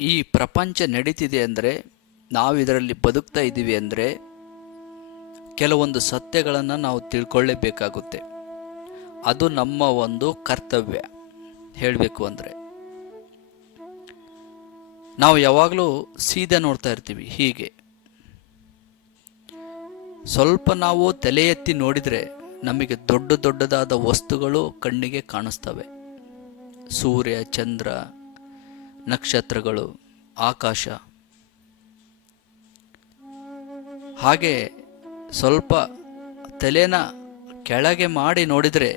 ಈ ಪ್ರಪಂಚ ನಡೀತಿದೆ ಅಂದರೆ ನಾವು ಇದರಲ್ಲಿ ಬದುಕ್ತಾ ಇದ್ದೀವಿ ಅಂದರೆ ಕೆಲವೊಂದು ಸತ್ಯಗಳನ್ನು ನಾವು ತಿಳ್ಕೊಳ್ಳೇಬೇಕಾಗುತ್ತೆ. ಅದು ನಮ್ಮ ಒಂದು ಕರ್ತವ್ಯ ಹೇಳಬೇಕು ಅಂದರೆ. ನಾವು ಯಾವಾಗಲೂ ಸೀದಾ ನೋಡ್ತಾ ಇರ್ತೀವಿ ಹೀಗೆ. ಸ್ವಲ್ಪ ನಾವು ತಲೆ ಎತ್ತಿ ನೋಡಿದರೆ ನಮಗೆ ದೊಡ್ಡ ದೊಡ್ಡದಾದ ವಸ್ತುಗಳು ಕಣ್ಣಿಗೆ ಕಾಣಿಸ್ತವೆ. ಸೂರ್ಯ, ಚಂದ್ರ ನಕ್ಷತ್ರಗಳು, ಆಕಾಶ. ಹಾಗೆ ಸ್ವಲ್ಪ ತಲೆನ ಕೆಳಗೆ ಮಾಡಿ ನೋಡಿದರೆ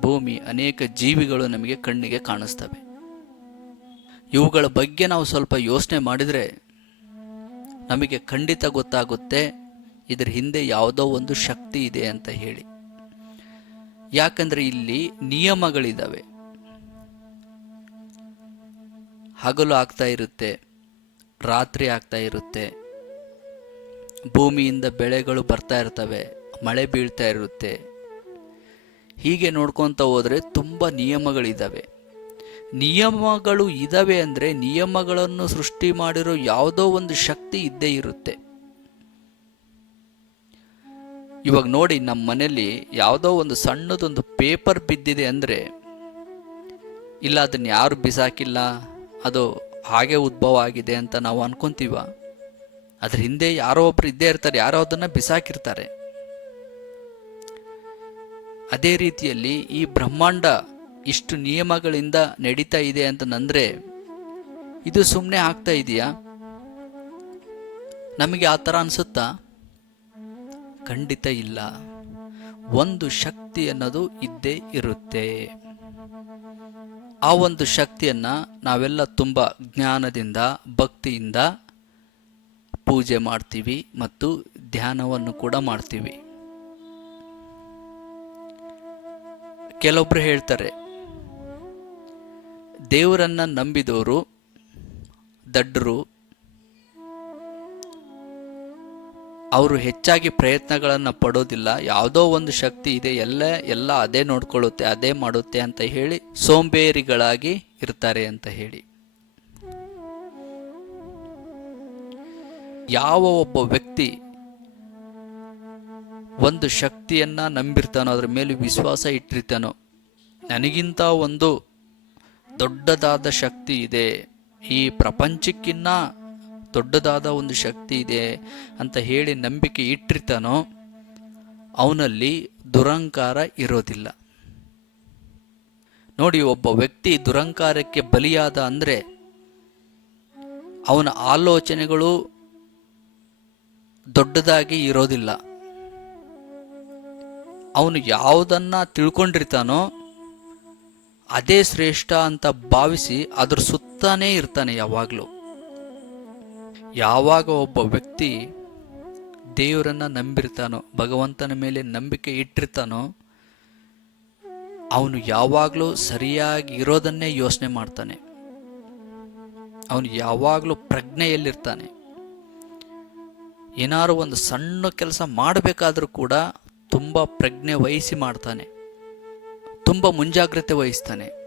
ಭೂಮಿ ಅನೇಕ ಜೀವಿಗಳು ನಮಗೆ ಕಣ್ಣಿಗೆ ಕಾಣಿಸ್ತವೆ. ಇವುಗಳ ಬಗ್ಗೆ ನಾವು ಸ್ವಲ್ಪ ಯೋಚನೆ ಮಾಡಿದರೆ ನಮಗೆ ಖಂಡಿತ ಗೊತ್ತಾಗುತ್ತೆ, ಇದರ ಹಿಂದೆ ಯಾವುದೋ ಒಂದು ಶಕ್ತಿ ಇದೆ ಅಂತ ಹೇಳಿ. ಯಾಕಂದರೆ ಇಲ್ಲಿ ನಿಯಮಗಳಿದ್ದಾವೆ ಹಗಲು ಆಗ್ತಾ ಇರುತ್ತೆ, ರಾತ್ರಿ ಆಗ್ತಾ ಇರುತ್ತೆ. ಭೂಮಿಯಿಂದ ಬೆಳೆಗಳು ಬರ್ತಾ ಇರ್ತವೆ, ಮಳೆ ಬೀಳ್ತಾ ಇರುತ್ತೆ. ಹೀಗೆ ನೋಡ್ಕೊತ ಹೋದರೆ ತುಂಬ ನಿಯಮಗಳಿದ್ದಾವೆ ನಿಯಮಗಳು ಇದ್ದಾವೆ ಅಂದರೆ ನಿಯಮಗಳನ್ನು ಸೃಷ್ಟಿ ಮಾಡಿರೋ ಯಾವುದೋ ಒಂದು ಶಕ್ತಿ ಇದ್ದೇ ಇರುತ್ತೆ. ಇವಾಗ ನೋಡಿ ನಮ್ಮ ಮನೆಯಲ್ಲಿ ಯಾವುದೋ ಒಂದು ಸಣ್ಣದೊಂದು ಪೇಪರ್ ಬಿದ್ದಿದೆ ಅಂದರೆ, ಇಲ್ಲ, ಅದನ್ನು ಯಾರು ಬಿಸಾಕಿಲ್ಲ ಅದು ಹಾಗೆ ಉದ್ಭವ ಆಗಿದೆ ಅಂತ ನಾವು ಅನ್ಕೊಂತೀವ. ಅದ್ರ ಹಿಂದೆ ಯಾರೋ ಒಬ್ರು ಇದ್ದೇ ಇರ್ತಾರೆ, ಯಾರೋ ಅದನ್ನು ಬಿಸಾಕಿರ್ತಾರೆ. ಅದೇ ರೀತಿಯಲ್ಲಿ ಈ ಬ್ರಹ್ಮಾಂಡ ಇಷ್ಟು ನಿಯಮಗಳಿಂದ ನಡೀತಾ ಇದೆ ಅಂತಂದ್ರೆ, ಇದು ಸುಮ್ಮನೆ ಆಗ್ತಾ ಇದೆಯಾ? ನಮಗೆ ಆ ಥರ ಅನಿಸುತ್ತಾ? ಖಂಡಿತ ಇಲ್ಲ. ಒಂದು ಶಕ್ತಿ ಅನ್ನೋದು ಇದ್ದೇ ಇರುತ್ತೆ. ಆ ಒಂದು ಶಕ್ತಿಯನ್ನು ನಾವೆಲ್ಲ ತುಂಬ ಜ್ಞಾನದಿಂದ, ಭಕ್ತಿಯಿಂದ ಪೂಜೆ ಮಾಡ್ತೀವಿ ಮತ್ತು ಧ್ಯಾನವನ್ನು ಕೂಡ ಮಾಡ್ತೀವಿ. ಕೆಲವೊಬ್ರು ಹೇಳ್ತಾರೆ, ದೇವರನ್ನ ನಂಬಿದವರು ದಡ್ಡರು ಅವರು ಹೆಚ್ಚಾಗಿ ಪ್ರಯತ್ನಗಳನ್ನು ಪಡೋದಿಲ್ಲ. ಯಾವುದೋ ಒಂದು ಶಕ್ತಿ ಇದೆ, ಎಲ್ಲ ಎಲ್ಲ ಅದೇ ನೋಡ್ಕೊಳ್ಳುತ್ತೆ, ಅದೇ ಮಾಡುತ್ತೆ ಅಂತ ಹೇಳಿ ಸೋಂಬೇರಿಗಳಾಗಿ ಇರ್ತಾರೆ ಅಂತ ಹೇಳಿ. ಯಾವ ಒಬ್ಬ ವ್ಯಕ್ತಿ ಒಂದು ಶಕ್ತಿಯನ್ನ ನಂಬಿರ್ತಾನೋ, ಅದ್ರ ಮೇಲೆ ವಿಶ್ವಾಸ ಇಟ್ಟಿರ್ತಾನೋ, ನನಗಿಂತ ಒಂದು ದೊಡ್ಡದಾದ ಶಕ್ತಿ ಇದೆ. ಈ ಪ್ರಪಂಚಕ್ಕಿನ್ನ ದೊಡ್ಡದಾದ ಒಂದು ಶಕ್ತಿ ಇದೆ ಅಂತ ಹೇಳಿ ನಂಬಿಕೆ ಇಟ್ಟಿರ್ತಾನೋ, ಅವನಲ್ಲಿ ದುರಂಕಾರ ಇರೋದಿಲ್ಲ. ನೋಡಿ, ಒಬ್ಬ ವ್ಯಕ್ತಿ ದುರಂಕಾರಕ್ಕೆ ಬಲಿಯಾದ ಅಂದರೆ, ಅವನ ಆಲೋಚನೆಗಳು ದೊಡ್ಡದಾಗಿ ಇರೋದಿಲ್ಲ. ಅವನು ಯಾವುದನ್ನ ತಿಳ್ಕೊಂಡಿರ್ತಾನೋ, ಅದೇ ಶ್ರೇಷ್ಠ ಅಂತ ಭಾವಿಸಿ ಅದ್ರ ಸುತ್ತಾನೇ ಇರ್ತಾನೆ ಯಾವಾಗಲೂ. ಯಾವಾಗ ಒಬ್ಬ ವ್ಯಕ್ತಿ ದೇವರನ್ನ ನಂಬಿರ್ತಾನೋ, ಭಗವಂತನ ಮೇಲೆ ನಂಬಿಕೆ ಇಟ್ಟಿರ್ತಾನೋ, ಅವನು ಯಾವಾಗಲೂ ಸರಿಯಾಗಿ ಇರೋದನ್ನೇ ಯೋಚನೆ ಮಾಡ್ತಾನೆ. ಅವನು ಯಾವಾಗಲೂ ಪ್ರಜ್ಞೆಯಲ್ಲಿರ್ತಾನೆ. ಏನಾದ್ರು ಒಂದು ಸಣ್ಣ ಕೆಲಸ ಮಾಡಬೇಕಾದ್ರೂ ಕೂಡ ತುಂಬ ಪ್ರಜ್ಞೆ ವಹಿಸಿ ಮಾಡ್ತಾನೆ. ತುಂಬ ಮುಂಜಾಗ್ರತೆ ವಹಿಸ್ತಾನೆ.